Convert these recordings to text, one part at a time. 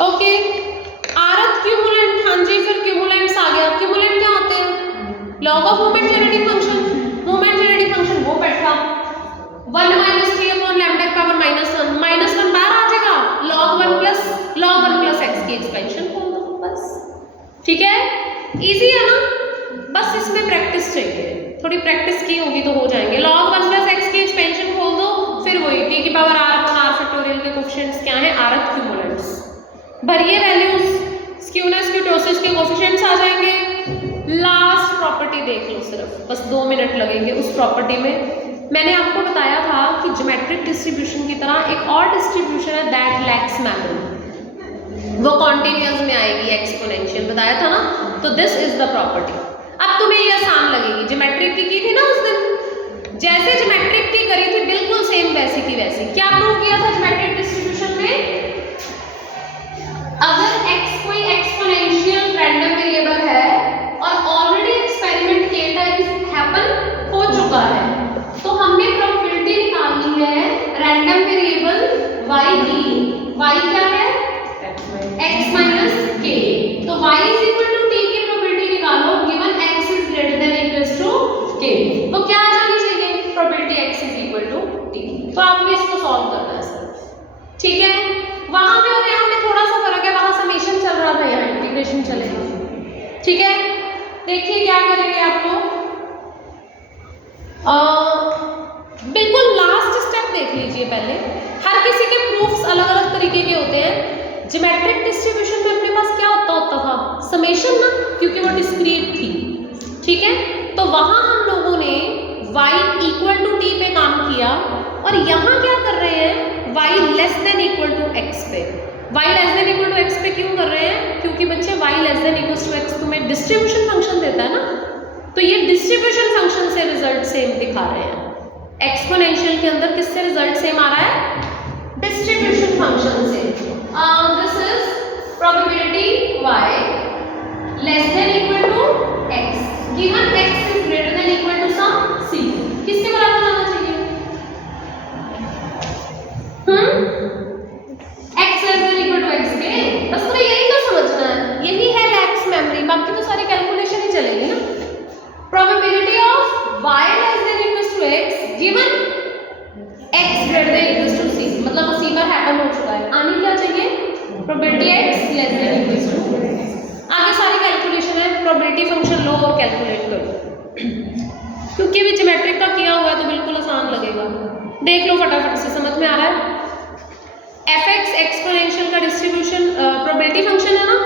Okay, आरत क्यूमुलेंट, हाँ जी, फिर क्यूमुलेंट्स आ गया। क्यूमुलेंट क्या होते हैं? Log of moment generating function. Moment generating function वो बैठा 1 - 3 अपॉन लैम्डा की पावर -1 बाहर आ जाएगा, log 1 प्लस x की एक्सपेंशन खोल दो बस। ठीक है, इजी है ना? बस इसमें प्रैक्टिस चाहिए, थोड़ी प्रैक्टिस की होगी तो हो जाएंगे। log 1 प्लस x की एक्सपेंशन खोल दो, फिर वही t की power r upon r factorial के कोएफिशिएंट्स क्या है? आरत क्यूमुलेंट्स भरिए वैल्यूज, स्क्यूनेस कीटोसिस के कोएफिशिएंट्स आ जाएंगे। लास्ट प्रॉपर्टी देख लो, सिर्फ बस 2 मिनट लगेंगे उस प्रॉपर्टी में। मैंने आपको बताया था कि ज्योमेट्रिक डिस्ट्रीब्यूशन की तरह एक और डिस्ट्रीब्यूशन है दैट लैक्स मेमोरी, वो कॉन्टिन्यूअस में आएगी, एक्सपोनेंशियल बताया था ना। तो दिस इज द प्रॉपर्टी। अब तुम्हें ये आसान लगेगी, ज्योमेट्रिक की थी ना उस दिन, जैसे ज्योमेट्रिक की करी थी बिल्कुल सेम वैसी की वैसी। क्या प्रूव किया था ज्योमेट्रिक डिस्ट्रीब्यूशन में? अगर x कोई एक्सपोनेंशियल रैंडम वेरिएबल है और ऑलरेडी एक्सपेरिमेंट के टाइम हैपन हो चुका है, तो हमने प्रोबेबिलिटी निकालनी है रैंडम वेरिएबल y की। y क्या है? x minus k। तो y is equal to t की प्रोबेबिलिटी निकालो given x is greater than equals to k। तो क्या आ जानी चाहिए? Probability x is equal to t। तो आपको इसको सॉल्व करना है सर, ठीक है? वहां पे और यहाँ पे थोड़ा सा फर्क है, वहां समेशन चल रहा था, यहाँ इंटीग्रेशन चलेगा। ठीक है, देखिए क्या करेंगे आप लोग, बिल्कुल लास्ट स्टेप देख लीजिए पहले। हर किसी के प्रूफ्स अलग अलग तरीके के होते हैं। ज्योमेट्रिक डिस्ट्रीब्यूशन में अपने पास क्या होता था? समेशन ना, क्योंकि वो डिस्क्रीट थी। ठीक है, तो वहां हम लोगों ने y इक्वल टू t पे काम किया, और यहाँ क्या कर रहे हैं? y less than equal to x पे। y less than equal to x पे क्यों कर रहे हैं? क्योंकि बच्चे y less than equal to x तुम्हें डिस्ट्रीब्यूशन फंक्शन देता है ना, तो ये डिस्ट्रीब्यूशन फंक्शन से रिजल्ट सेम दिखा रहे हैं। एक्सपोनेंशियल के अंदर किससे रिजल्ट सेम आ रहा है? डिस्ट्रीब्यूशन फंक्शन से। This is probability y less than equal to x given x is greater than equal to some c। किसके बराबर आना चाहिए? x less than equal to x के। बस तुम्हें यही तो समझना है, यही है लैक्स मेमोरी, बाकी तो सारी कैलकुलेशन ही चलेगी ना। Probability of y less than equal to x given x greater than equal to c, मतलब वो c पर हैपन हो चुका है। आनी क्या चाहिए? Probability x less than equal to. आगे सारी कैलकुलेशन है, प्रोबेबिलिटी फंक्शन लो और कैलकुलेट करो, क्योंकि भी ज्योमेट्रिक का किया हुआ है तो बिल्कुल आसान लगेगा। देख लो फटाफट से, समझ में आ रहा है? fx एक्सपोनेंशियल का डिस्ट्रीब्यूशन प्रोबेबिलिटी फंक्शन है ना,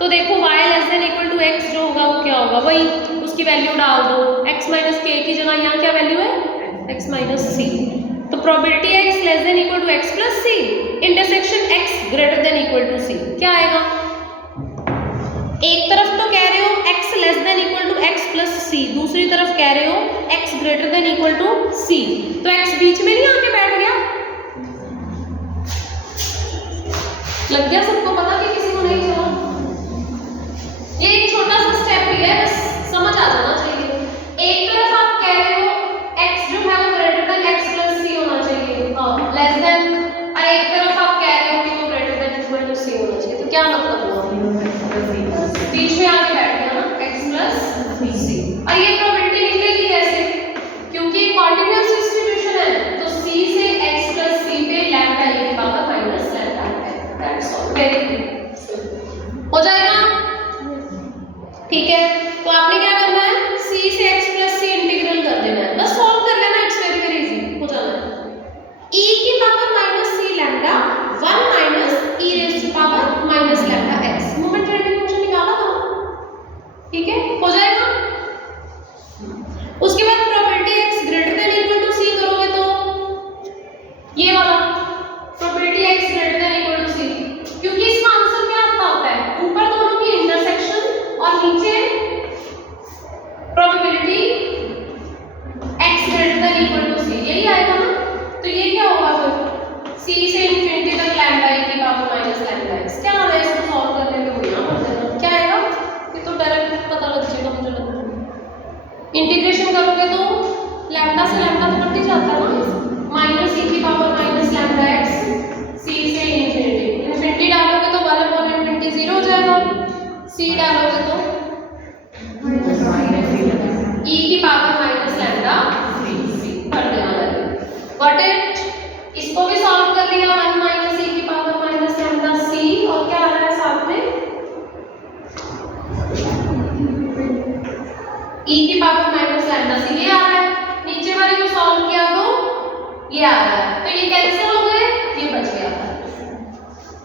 तो देखो y less than equal to x जो होगा वो क्या होगा? वही उसकी वैल्यू डाल दो, x माइनस k की जगह यहाँ क्या वैल्यू है? x minus c। तो probability x less than equal to x plus c intersection x greater than equal to c क्या आएगा? एक तरफ तो कह रहे हो x less than equal to x plus c, दूसरी तरफ कह रहे हो x greater than equal to c, तो x बीच में नहीं आके बैठ गया? लग गया सबको पता कि किसी को नहीं चला? ये एक छोटा सा स्टेप ही है, बस समझ आ जाना चाहिए। एक तरफ आप कह रहे हो x जो है वो greater then x plus c होना चाहिए, लेस देन, और एक तरफ आप कह रहे हो कि वो greater than equal to c होना चाहिए, तो क्या मतलब हुआ? बीच में आके बैठ गया ना x प्लस c। और ये प्रोबेबिलिटी निकलेगी कैसे? क्योंकि कॉन्टिन्यूअस डिस्ट्रीब्यूशन है, तो c से x प्लस c पे लैम्डा e की पावर माइनस लैम्डा है। दैट्स ऑल, वेरी गुड, हो जाएगा? ठीक है, तो आपने क्या करना है? c से x प्लस c इंटीग्रल कर देना है, बस सॉल्व कर लेना, इट्स वेरी वेरी इजी, हो जाना है। e की power minus c lambda 1 minus e raise to power minus lambda x, moment generating function निकाला था, ठीक है, हो जाएगा। उसके बाद probability x greater than equal to c करोगे तो ये वाला probability x greater than equal to c, क्योंकि इसका आंसर क्या आता होता है? ऊपर दोनों की इंटरसेक्शन और नीचे probability x greater than equal to c, यही आएगा ना। तो ये क्या होगा फिर? c से इंफिनिटी तक लैम्डा e की पावर माइनस लैम्डा x। क्या आ रहा है इसको सॉल्व करने में? हो यहाँ पर देना क्या आएगा? ये तो डायरेक्ट पता लग जाएगा मुझे लगता है। इंटीग्रेशन करोगे तो लैम्डा से लैम्डा तो कट ही जाता है ना, माइनस e की पावर माइनस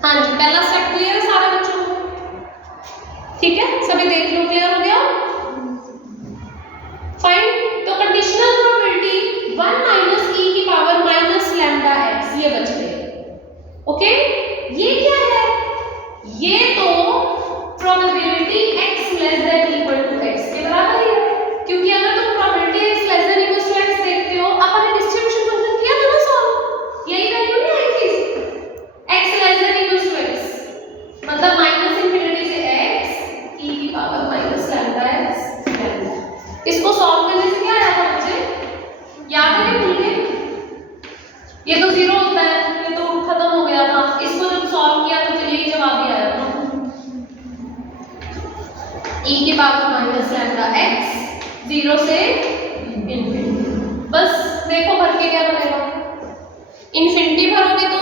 हाँ जी, पहला स्टेप क्लियर है सारे बच्चों को? ठीक है, सभी देख लो, क्लियर हो गया? फाइन। तो कंडीशनल प्रोबेबिलिटी 1 माइनस ई की पावर माइनस लैम्डा एक्स ये बच गए। ओके, ये क्या है? ये तो probability x less than equal to x के बराबर ही है, क्योंकि अगर तुम probability x less than equal to x देखते हो, अपन ने डिस्ट्रीब्यूशन फंक्शन किया था ना सॉल्व, यही वैल्यू नहीं आई थी x less than equal to x, मतलब माइनस इंफिनिटी से x e की power minus lambda x lambda. इसको सॉल्व करने से क्या आया था बच्चे, याद है कि भूल गए? ये तो 0 होता है, ये तो खत्म हो गया था, इसको जब सॉल्व किया तो यही जवाब ही आया था, e की पावर माइनस लैम्डा x 0 से इंफिनिटी। बस देखो भर के क्या बनेगा, इंफिनिटी भरोगे तो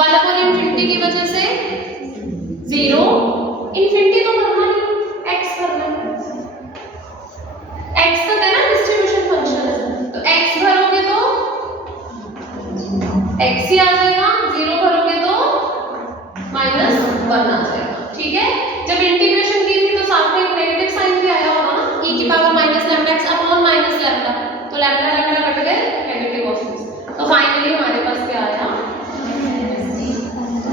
1 अपॉन इंफिनिटी की वजह से 0, इंफिनिटी तो भरना नहीं, x भरना है, x तो है ना डिस्ट्रीब्यूशन फंक्शन है, तो x भरोगे तो x ही आ जाएगा, 0 भरोगे तो -1 आ जाएगा। ठीक है, जब इंटीग्रेशन की थी तो साथ में एक नेगेटिव साइन भी आया होगा ना, e की power minus lambda x upon minus lambda, तो लैम्डा लैम्डा कट गए, नेगेटिव ऑफ दिस, तो फाइनली हमारे पास क्या आया?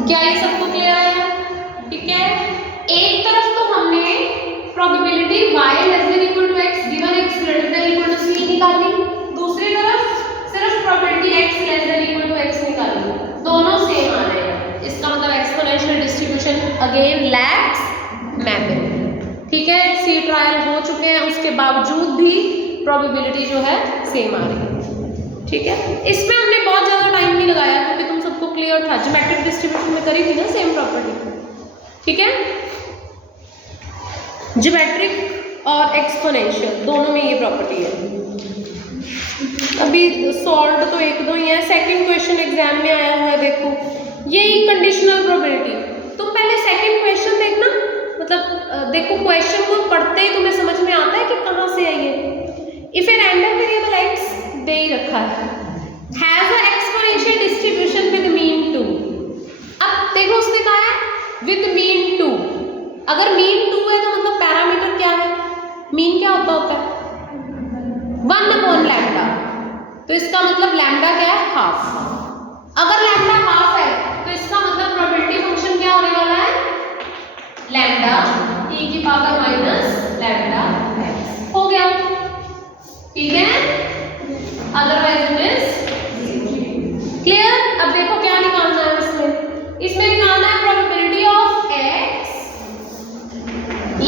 क्या ये सबको क्लियर आया? ठीक है, एक तरफ तो हमने probability y less than equal to x given x greater than equal to c निकाली, दूसरी तरफ सिर्फ probability x less than equal to x निकाली, दोनों सेम आ रहे हैं, इसका मतलब exponential distribution again lacks mapping. ठीक है, सी ट्रायल हो चुके हैं, उसके बावजूद भी प्रोबेबिलिटी जो है सेम आ रही है। ठीक है, इसमें हमने बहुत ज़्यादा टाइम नहीं लगाया क्योंकि तुम सबको क्लियर था, ज्योमेट्रिक डिस्ट्रीब्यूशन में करी थी ना सेम प्रॉपर्टी। ठीक है, ज्योमेट्रिक और एक्सपोनेंशियल दोनों में ये प्रॉपर्टी है। अभी सॉल्व तो एक दो ही है, सेकंड क्वेश्चन एग्जाम में आया हुआ है, देखो यही कंडीशनल प्रोबेबिलिटी। तुम पहले सेकंड क्वेश्चन देखना, मतलब देखो क्वेश्चन को पढ़ते ही तुम्हें समझ में आता है कि कहाँ से आई है। If a random variable x दे ही रखा has a exponential distribution with mean 2। अब देखो उसने कहा है विद मीन 2, अगर मीन 2 है तो मतलब पैरामीटर क्या है, मीन क्या होता है 1 अपॉन लैम्डा, तो इसका मतलब लैम्डा क्या है हाफ। अगर लैम्डा हाफ है तो इसका मतलब प्रोबेबिलिटी फंक्शन क्या होने वाला है, लैम्डा e की पावर माइनस लैम्डा x हो गया। ठीक है, अदरवाइज इट इज क्लियर। अब देखो क्या निकालना है इसमें निकालना है probability of x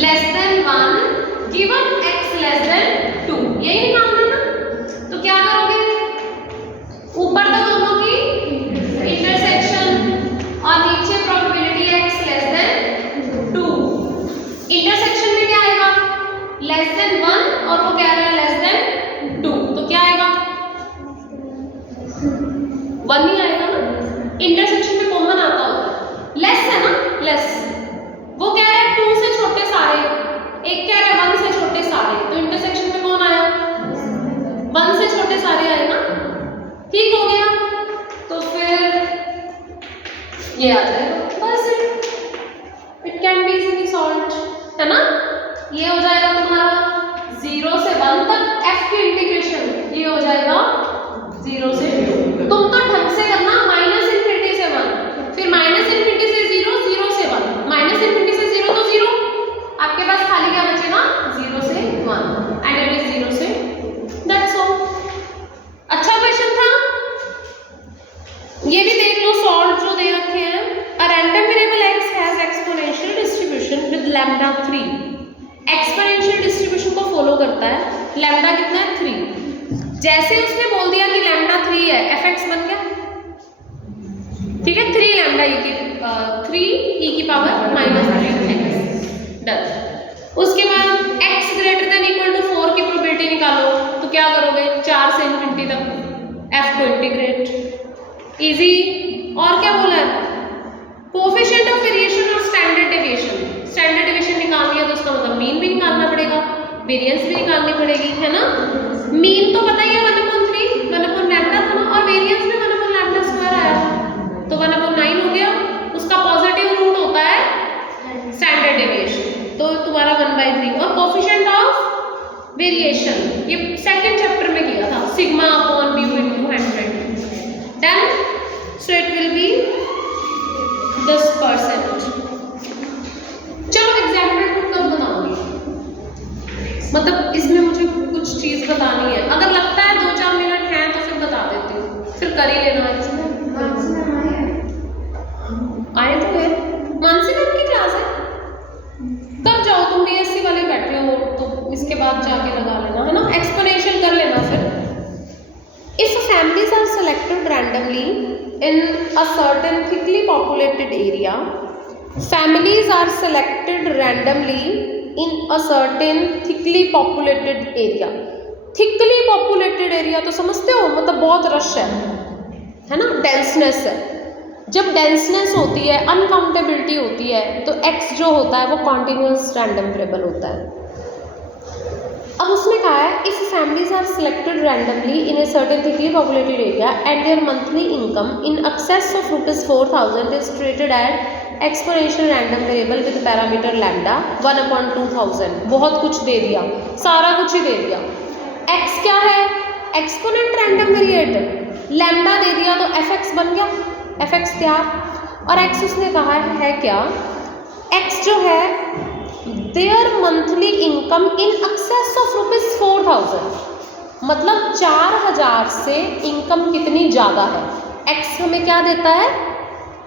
less then 1 given x less then 2, यही निकालना है ना। तो क्या करोगे, ऊपर तो दोनों की इंटरसेक्शन और नीचे probability x less then 2, intersection में क्या आएगा लेस देन 1 और वो क्या आएगा लेस देन 2, तो क्या आएगा 1 ही आएगा ना, इंटरसेक्शन में कॉमन आता होता है, लेस है ना, लेस वो कह रहा है 2 से छोटे सारे, एक कह रहा है 1 से छोटे सारे, तो इंटरसेक्शन में कौन आया 1 से छोटे सारे आए ना। ठीक हो गया, तो फिर ये आ जाएगा, बस it can be easily solved, है ना। ये हो जाएगा तुम्हारा 0 से 1 तक f की इंटीग्रेशन, ये हो जाएगा 0 से 2। तुम तो ढंग से करना, माइनस इंफिनिटी से 1, फिर माइनस इंफिनिटी से 0, 0 से 1, माइनस इंफिनिटी से 0 तो 0, आपके पास खाली क्या बचेगा 0 से 1 एंड इट इज 0 से, दैट्स ऑल। अच्छा क्वेश्चन था, ये भी देख लो सॉल्व जो दे रखे हैं। A random variable x has exponential distribution with lambda 3, exponential distribution को फॉलो करता है, लैम्डा कितना है 3। जैसे उसने बोल दिया कि लैम्डा 3 है, fx बन गया। ठीक है, 3 लैम्डा e की पावर माइनस 3x, डन। उसके बाद x greater than equal to 4 की प्रोबेबिलिटी निकालो, तो क्या करोगे 4 से इंफिनिटी तक f को इंटीग्रेट, इजी। और क्या बोला है, कोएफिशिएंट ऑफ वेरिएशन और स्टैंडर्ड डेविएशन, स्टैंडर्ड डेविएशन निकालनी है तो उसका मतलब मीन भी निकालना पड़ेगा, वेरिएंस भी निकालनी पड़ेगी, है ना। मीन तो पता ही है 1/3 1/λ था ना, और वेरिएंस में 1/λ² आया, तो 1/9 हो गया। So it will be 10%। चलो एग्जाम्पल टू कब बनाऊंगी, मतलब इसमें मुझे कुछ चीज बतानी है, अगर लगता है 2-4 मिनट हैं तो फिर बता देती हूँ, फिर कर ही लेना। इसमें आए तो है, मानसी मैम की क्लास है, तब जाओ, तुम बीएससी वाले बैठे हो तो इसके बाद जाके लगा लेना, है ना, एक्सप्लेनेशन कर लेना। फिर if families are selected randomly in a certain thickly populated area, families are selected randomly in a certain thickly populated area। thickly populated area तो समझते हो, मतलब बहुत रश है ना, डेंसनेस है। जब डेंसनेस होती है, अनकाउंटेबिलिटी होती है, तो x जो होता है वो कॉन्टिन्यूस रैंडम वेरिएबल होता है। अब उसने कहा है if families are selected randomly in a certain thickly populated area and their monthly income in excess of ₹4000 is treated at exponential random variable with parameter lambda 1/2000। बहुत कुछ दे दिया, सारा कुछ ही दे दिया। x क्या है, एक्सपोनेंट रैंडम वेरिएबल, लैम्डा दे दिया तो fx बन गया, fx तैयार। और x उसने कहा है क्या, x जो है there monthly income in excess of ₹4000, मतलब 4000 से इनकम कितनी ज़्यादा है। x हमें क्या देता है,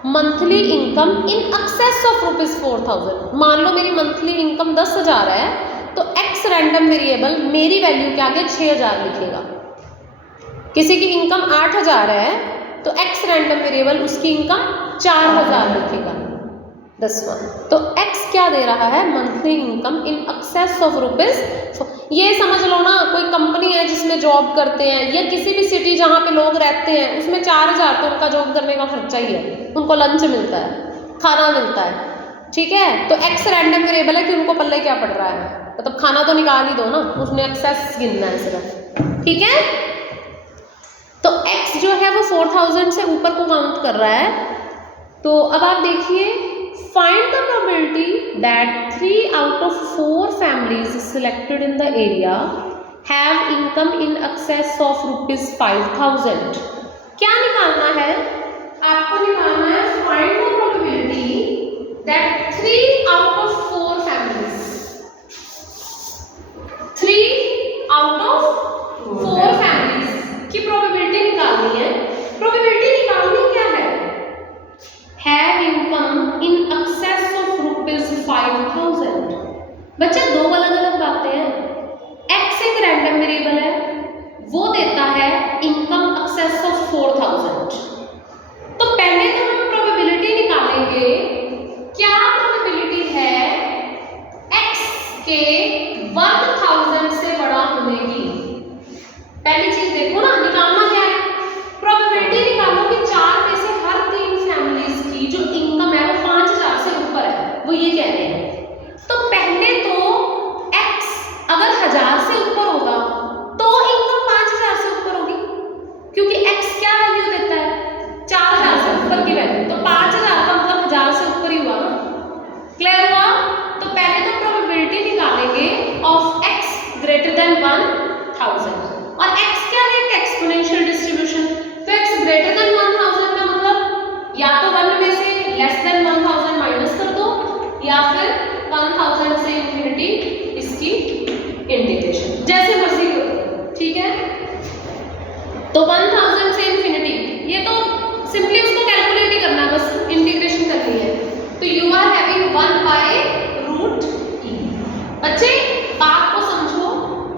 monthly income in excess of ₹4000। मान लो मेरी मंथली इनकम 10,000 है, तो x रैंडम वेरिएबल मेरी वैल्यू के आगे 6000 लिखेगा। किसी की इनकम 8000 है तो x रैंडम वेरिएबल उसकी इनकम 4000 लिखेगा। 10वां, तो x क्या दे रहा है, monthly income in excess of ₹। ये समझ लो ना, कोई कंपनी है जिसमें जॉब करते हैं, या किसी भी सिटी जहाँ पे लोग रहते हैं, उसमें 4000 तो उनका जॉब करने का खर्चा ही है, उनको लंच मिलता है, खाना मिलता है, ठीक है। तो x रैंडम वेरिएबल है कि उनको पल्ले क्या पड़ रहा है, मतलब खाना तो निकाल ही दो ना, उसने एक्सेस गिनना है सिर्फ, ठीक है। तो x जो है वो 4000 से ऊपर को काउंट कर रहा है। तो अब आप देखिए, find the probability that 3 out of 4 families selected in the area have income in excess of ₹5000। क्या निकालना है, आपको निकालना है find the probability that 3 out of 4 families, 3 out of 4 families की प्रोबेबिलिटी निकालनी है। प्रोबेबिलिटी निकालनी क्या है, have income in excess of ₹5000। बच्चा दो अलग अलग बातें हैं, x एक रैंडम वेरिएबल है, वो देता है इनकम एक्सेस ऑफ 4000। तो पहले तो हम प्रोबेबिलिटी निकालेंगे, क्या प्रोबेबिलिटी है x के 1000 से बड़ा होने की। पहली चीज देखो ना, निकालना क्या है, प्रोबेबिलिटी निकालो कि 4 में से हर 3 फैमिलीज की जो इनकम है वो 5000 से ऊपर है, वो ये कह रहे हैं। तो पहले तो x अगर 1000 से ऊपर होगा तो इनकम 5000 से ऊपर होगी, क्योंकि x क्या वैल्यू देता है, 4000 से ऊपर की वैल्यू, तो 5000 का मतलब 1000 से ऊपर ही हुआ ना। क्लियर हुआ। तो पहले तो प्रोबेबिलिटी निकालेंगे ऑफ x ग्रेटर देन 1000, और x क्या है, एक्सपोनेंशियल डिस्ट्रीब्यूशन। तो x ग्रेटर देन 1000 का मतलब या तो 1 में से लेस देन 1000 माइनस कर दो, या फिर 1000 से इंफिनिटी इसकी इंटीग्रेशन, जैसे मर्जी करो, ठीक है। तो 1000 से इंफिनिटी, ये तो सिंपली उसको कैलकुलेट ही करना है, बस इंटीग्रेशन करनी है। तो यू आर हैविंग 1/√e। बच्चे बात को समझो,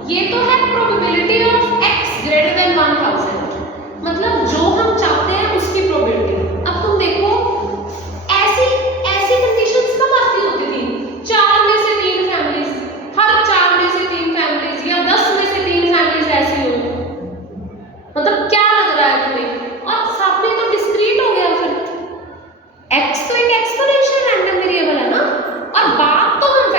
ये तो है probability of x greater then 1000, मतलब जो हम चाहते हैं उसकी प्रोबेबिलिटी। अब तुम देखो, ऐसी कंडीशंस कब आती होती थी, 4 में से 3 फैमिलीज, हर 4 में से 3 फैमिलीज, या 10 में से 3 फैमिलीज ऐसी हो, मतलब क्या लग रहा है तुम्हें। और साथ में तो डिस्क्रीट हो गया, फिर x तो एक एक्सपोनेंशियल रैंडम वेरिएबल है ना, और बात तो हम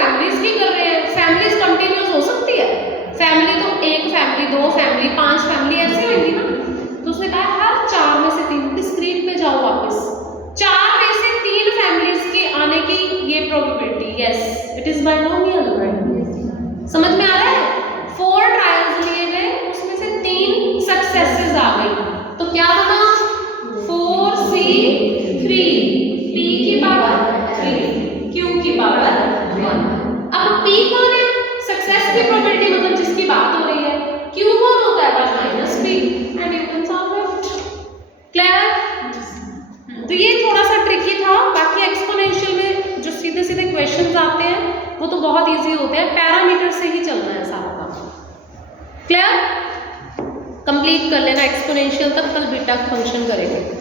तो ये थोड़ा सा ट्रिकी था, बाकी एक्सपोनेंशियल में जो सीधे सीधे क्वेश्चंस आते हैं वो तो बहुत इजी होते हैं, पैरामीटर से ही चलना है सारा काम। क्लियर? कंप्लीट कर लेना एक्सपोनेंशियल तक, कल बीटा फंक्शन करेंगे।